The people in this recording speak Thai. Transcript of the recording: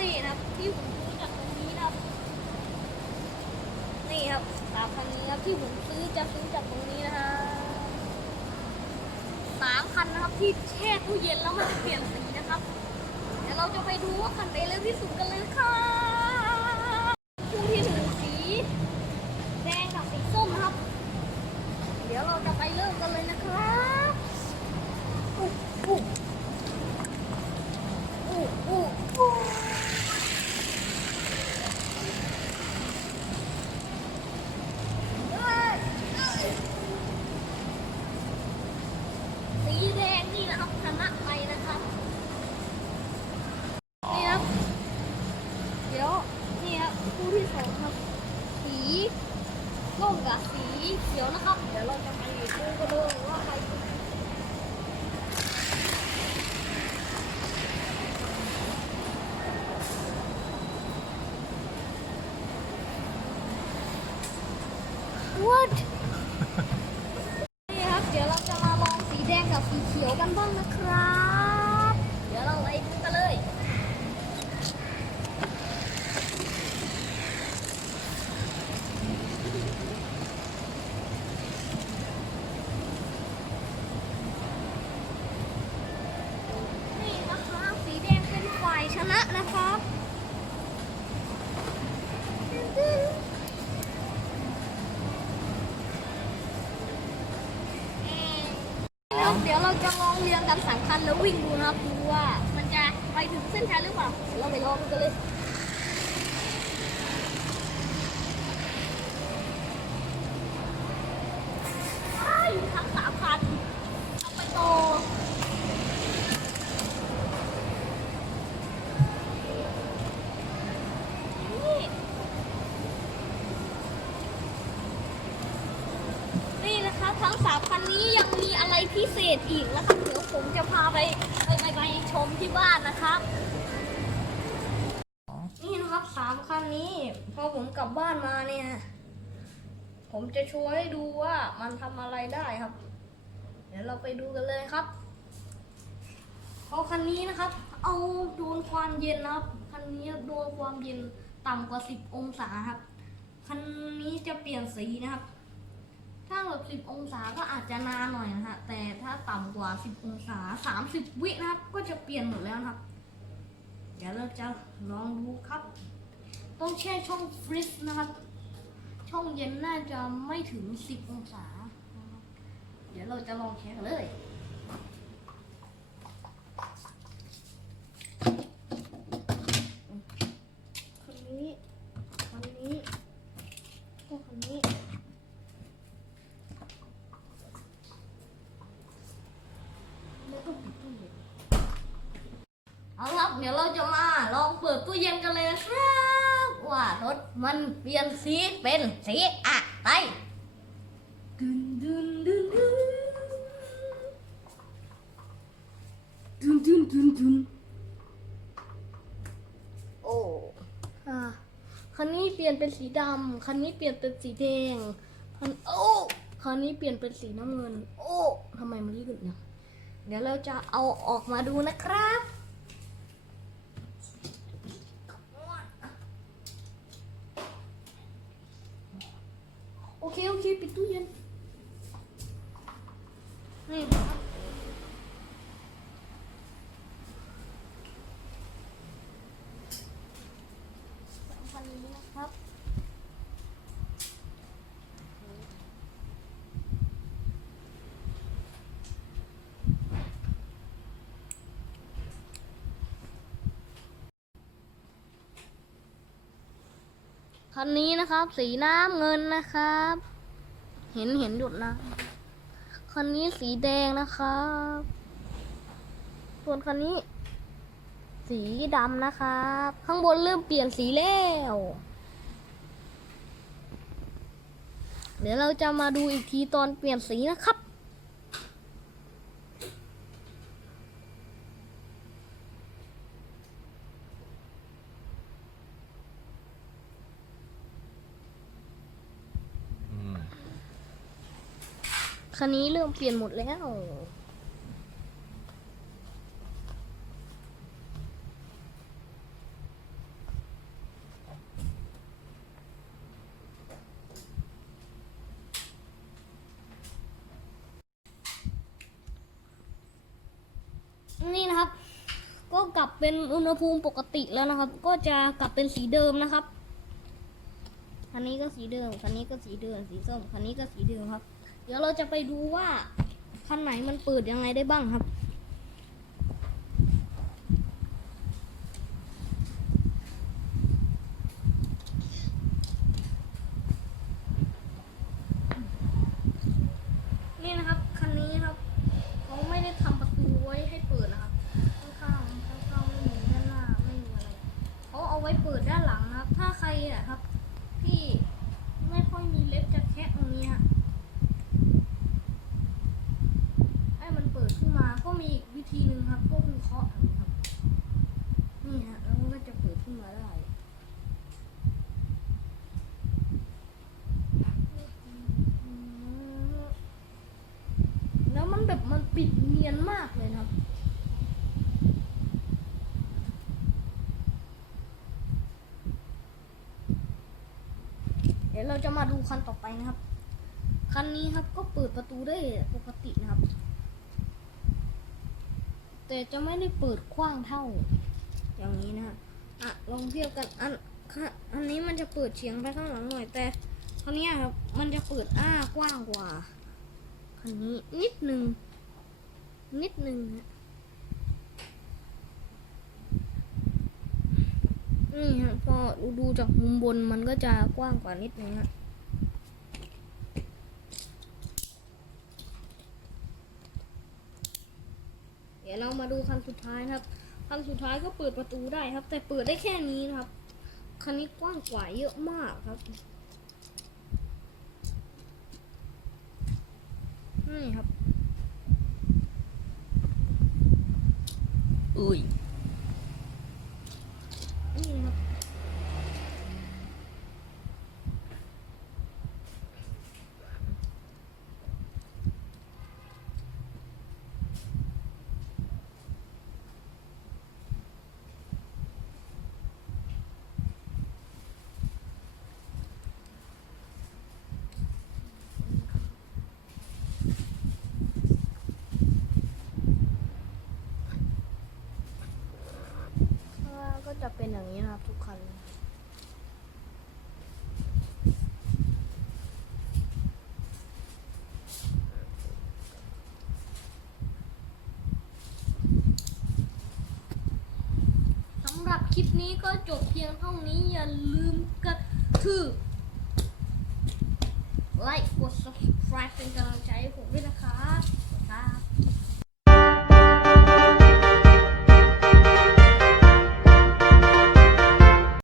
นี่นะครับที่ผมซื้อจากตรงนี้นะครับ นี่ครับสามคันนี้ครับที่ผมซื้อจะซื้อจากตรงนี้นะฮะสามคันนะครับที่แช่ตู้เย็นแล้วมันจะเปลี่ยนสีนะครับ เดี๋ยวเราจะไปดูว่าคันไหนเร็วที่สุดกันเลยค่ะคู่ที่หนึ่งสีแดงกับสีส้มนะครับ เดี๋ยวเราจะไปเริ่มกันเลยนะครับอู้อู้อู้อู้อู้เอ้ยเอ้ยสีแดงนี่นะครับชนะไปนะครับ นี่ครับ เดี๋ยวนี่ คู่ที่สองครับ สีส้มกับสีเขียวนะครับ เดี๋ยวเราจะไปดูกันเลยว่าใครวัดนี่ครับ เดี๋ยวเราจะมาลองสีแดงกับสีเขียวกันบ้างนะครับ เดี๋ยวเราไปดูกันเลย นี่นะคะสีแดงเป็ นฝ่ายชนะนะครับเดี๋ยวเราจะลองเรียงกันสามคันแล้ววิ่งดูนะครับดูว่ามันจะไปถึงเส้นชัยหรือเปล่าเราไปลองกันเลยใช่ทั้งสามคันเอาไปโต นี่นี่นะคะทั้งสามคันนี้ยังมีอะไร พิเศษอีกนะครับเดี๋ยวผมจะพาไปไปไปไปชมที่บ้านนะครับ นี่นะครับสามคันนี้พอผมกลับบ้านมาเนี่ย ผมจะโชว์ให้ดูว่ามันทำอะไรได้ครับ เดี๋ยวเราไปดูกันเลยครับพราะคันนี้นะครับ เอาโดนความเย็นนะครับคันนี้โดนความเย็นต่ำกว่า 10 องศาครับคันนี้จะเปลี่ยนสีนะครับ ถ้าแบบ10องศาก็อาจจะนานหน่อยนะฮะ แต่ถ้าต่ำกว่า10องศา30วินะครับ ก็จะเปลี่ยนหมดแล้วนะครับ เดี๋ยวเราจะลองดูครับ ต้องแช่ช่องฟรีซนะครับ ช่องเย็นน่าจะไม่ถึง10องศา เดี๋ยวเราจะลองแช่กันเลย คนนี้คนนี้พวกคนนี้ แล้วก็ปิดตู้เย็น เดี๋ยวเราจะมาลองเปิดตู้เย็นกันเลยนะครับว่ารถมันเปลี่ยนสีเป็นสีอะไรดึนดึนดึนดึนดึนดึนดึนดึนโอ้อ่าคันนี้เปลี่ยนเป็นสีดำคันนี้เปลี่ยนเป็นสีแดงคันโอ้คันนี้เปลี่ยนเป็นสีน้ำเงิน โอ้ทำไมมันลื่นเนี่ยเดี๋ยวเราจะเอาออกมาดูนะครับ Okay, okay. Pito yan. Ngayon, hmm. คันนี้นะครับ สีน้ำเงินนะครับ เห็นเห็นหยดนะคันนี้สีแดงนะครับ ส่วนคันนี้ สีดำนะครับ ข้างบนเริ่มเปลี่ยนสีแล้ว เดี๋ยวเราจะมาดูอีกทีตอนเปลี่ยนสีนะครับ คันนี้เริ่มเปลี่ยนหมดแล้ว นี่นะครับ ก็กลับเป็นอุณหภูมิปกติแล้วนะครับ ก็จะกลับเป็นสีเดิมนะครับคันนี้ก็สีเดิมคันนี้ก็สีเดิม สีส้มคันนี้ก็สีเดิมครับ เดี๋ยวเราจะไปดูว่าคันไหนมันเปิดยังไงได้บ้างครับ นี่นะครับ คันนี้ครับ เขาไม่ได้ทำประตูไว้ให้เปิดนะครับ ข้างๆข้างๆไม่มีด้านหน้าไม่มีอะไร เขาเอาไว้เปิดด้านหลังนะครับ ถ้าใครอะครับ ที่ไม่ค่อยมีเล็บจะแคะตรงนี้ฮะให้มันเปิดขึ้นมา ก็ มีหนึ่งครับก็คือเคาะนะครับ นี่ฮะแล้วมันก็จะเปิดขึ้นมาได้แล้วมันแบบมันปิดเนียนมากเลยนะครับเดี๋ยวเราจะมาดูคันต่อไปนะครับ คันนี้ครับก็เปิดประตูได้ปกตินะครับ แต่จะไม่ได้เปิดกว้างเท่า อย่างนี้นะฮะอะลองเทียบกันอันค่ะอันนี้มันจะเปิดเฉียงไปข้างหลังหน่อยแต่คราวนี้ครับมันจะเปิดอ้ากว้างกว่าคันนี้นิดหนึ่งนิดหนึ่งฮะนี่ฮะพอดูจากมุมบนมันก็จะกว้างกว่านิดนึงฮะเดี๋ยวเรา มาดูคันสุดท้ายนะครับคันสุดท้ายก็เปิดประตูได้ครับ แต่เปิดได้แค่นี้นะครับ คันนี้กว้างกว่าเยอะมากครับนี่ครับ อุ้ยนี่ครับ ข้างล่างก็จะ เป็นอย่างนี้นะครับทุกคันสำหรับคลิปนี้ก็จบเพียงเท่านี้อย่าลืมกระทืบไลค์กด subscribe เป็นกำลังใจให้ผมด้วยนะครับ